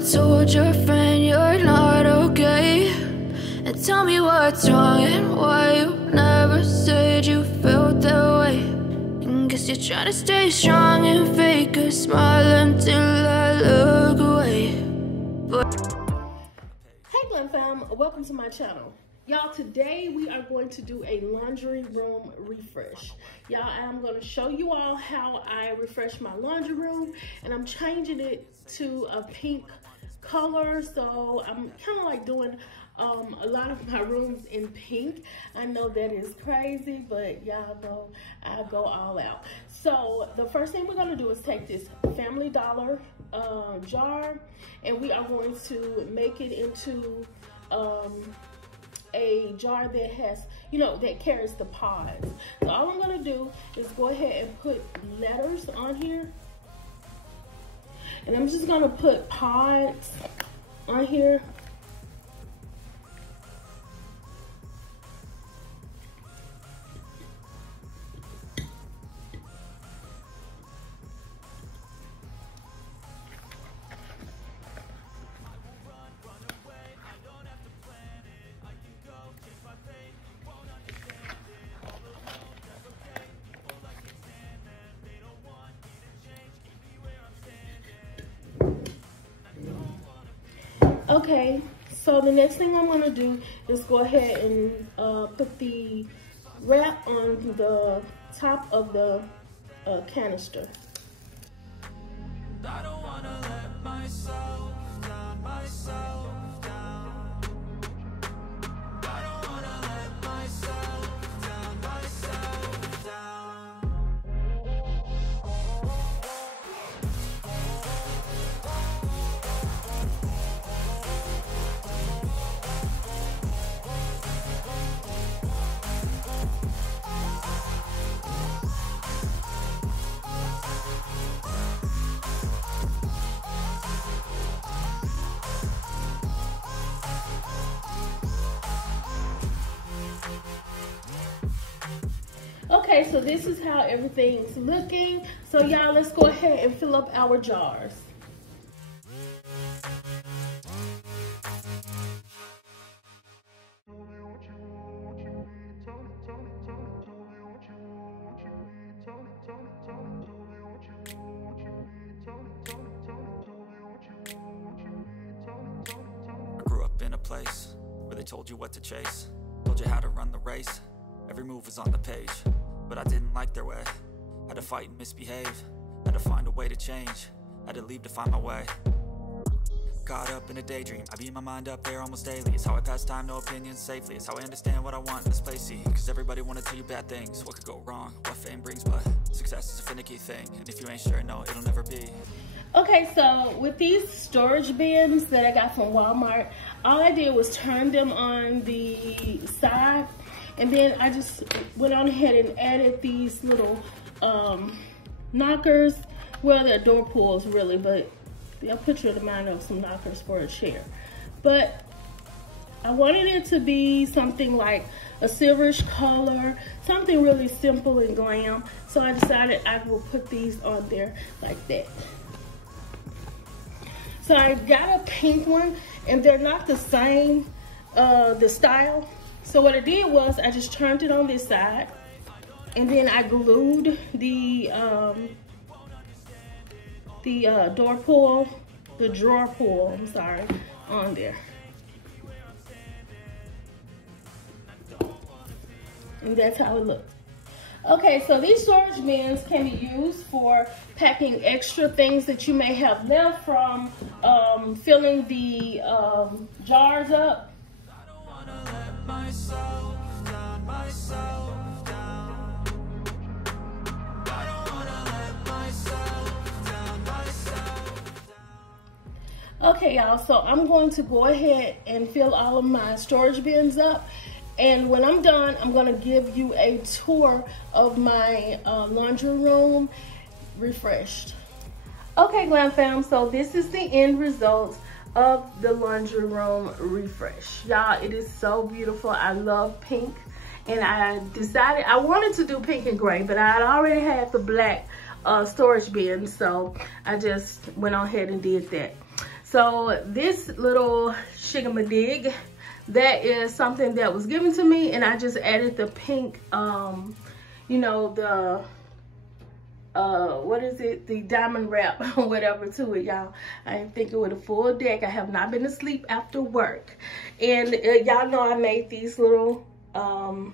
told your friend you're not okay? And tell me what's wrong and why you never said you felt that way. And guess you're trying to stay strong and fake a smile until I look away. Hey Glam fam, welcome to my channel. Y'all, today we are going to do a laundry room refresh. Y'all, I'm going to show you all how I refresh my laundry room, and I'm changing it to a pink color. So I'm kind of like doing a lot of my rooms in pink. I know that is crazy, but y'all know I go all out. So the first thing we're going to do is take this Family Dollar jar, and we are going to make it into a jar that has, you know, that carries the pods. So all I'm gonna do is go ahead and put letters on here, and I'm just gonna put pods on here. Okay, so the next thing I'm going to do is go ahead and put the wrap on the top of the canister. I don't want to let myself down, myself down. I don't want to let myself down, myself down. Okay, so this is how everything's looking. So y'all, let's go ahead and fill up our jars. I grew up in a place where they told you what to chase, told you how to run the race. Every move was on the page, but I didn't like their way. Had to fight and misbehave, had to find a way to change, had to leave to find my way. Caught up in a daydream, I beat my mind up there almost daily. It's how I pass time, no opinions safely. It's how I understand what I want in this place, see. Cause everybody wanna tell you bad things, what could go wrong, what fame brings. But success is a finicky thing, and if you ain't sure, no, it'll never be. Okay, so with these storage bins that I got from Walmart, all I did was turn them on the side, and then I just went on ahead and added these little knockers. Well, they're door pulls really, but they'll put you in the mind of some knockers for a chair. But I wanted it to be something like a silverish color, something really simple and glam. So I decided I will put these on there like that. So I got a pink one, and they're not the same, the style. So what I did was I just turned it on this side, and then I glued the door pull, the drawer pull, I'm sorry, on there. And that's how it looks. Okay, so these storage bins can be used for packing extra things that you may have left from filling the jars up. Myself down, myself down. I don't wanna let myself down, myself down. Okay, y'all, so I'm going to go ahead and fill all of my storage bins up. And when I'm done, I'm gonna give you a tour of my laundry room refreshed. Okay, Glam fam, so this is the end result of the laundry room refresh. Y'all, it is so beautiful. I love pink, and I decided I wanted to do pink and gray, but I already had the black storage bin, so I just went on ahead and did that. So this little shigamadig, that is something that was given to me, and I just added the pink, you know, the what is it, the diamond wrap or whatever to it, y'all. I am thinking with a full deck. I have not been to sleep after work, and y'all know I made these little I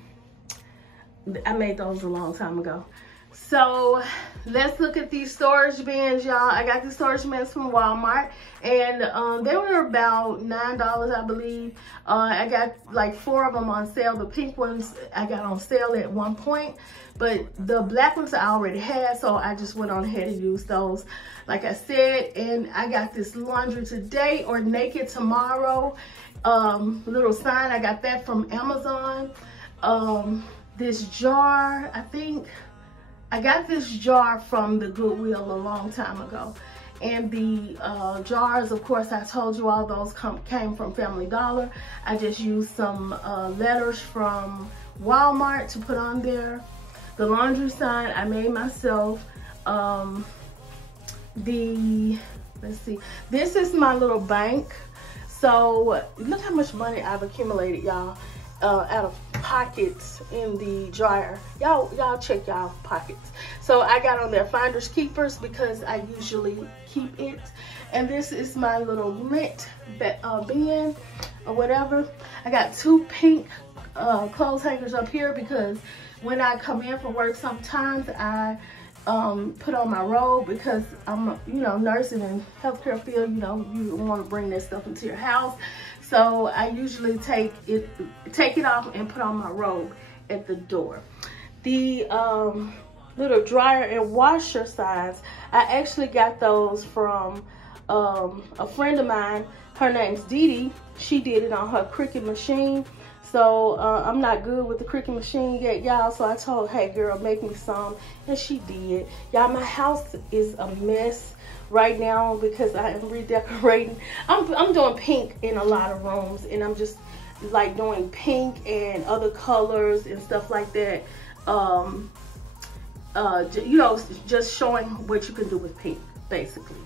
made those a long time ago. So let's look at these storage bins, y'all. I got these storage bins from Walmart, and they were about $9, I believe. I got like 4 of them on sale. The pink ones I got on sale at one point, but the black ones I already had, so I just went on ahead and used those, like I said. And I got this laundry today or naked tomorrow little sign. I got that from Amazon. This jar, I think I got this jar from the Goodwill a long time ago. And the jars, of course, I told you all those came from Family Dollar. I just used some letters from Walmart to put on there. The laundry sign I made myself. Let's see, this is my little bank. So look how much money I've accumulated, y'all, out of pockets in the dryer. Y'all check y'all pockets. So I got on there finders keepers because I usually keep it. And this is my little lint bin or whatever. I got 2 pink clothes hangers up here because when I come in from work, sometimes I put on my robe because I'm, you know, nursing and healthcare field. You know, you want to bring that stuff into your house. So I usually take it off and put on my robe at the door. The little dryer and washer sides, I actually got those from a friend of mine. Her name's Dee Dee. She did it on her Cricut machine. So I'm not good with the Cricut machine yet, y'all. So I told, hey girl, make me some, and she did. Y'all, my house is a mess right now because I am redecorating. I'm doing pink in a lot of rooms, and I'm just like doing pink and other colors and stuff like that. You know, just showing what you can do with pink, basically.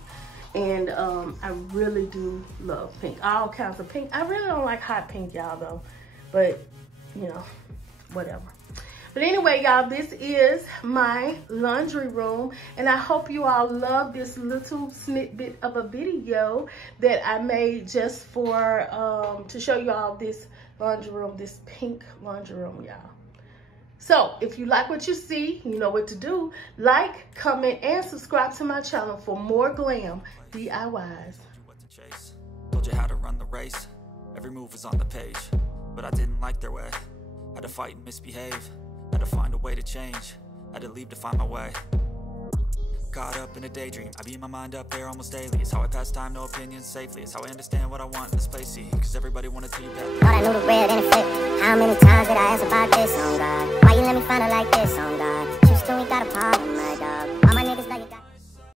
And I really do love pink, all kinds of pink. I really don't like hot pink, y'all, though, but you know, whatever. But anyway, y'all, this is my laundry room, and I hope you all love this little snippet of a video that I made just for to show you all this laundry room, this pink laundry room, y'all. So if you like what you see, you know what to do. Like, comment, and subscribe to my channel for more glam DIYs. Told you how to run the race. Every move was on the page, but I didn't like their way. Had to fight and misbehave. Had to find a way to change. Had to leave to find my way. Caught up in a daydream. I beat my mind up there almost daily. It's how I pass time, no opinions safely. It's how I understand what I want in this place, see. Cause everybody wanted to you badly. Thought I knew the red and it flipped. How many times did I ask about this, oh God? Why you let me find it like this, oh God?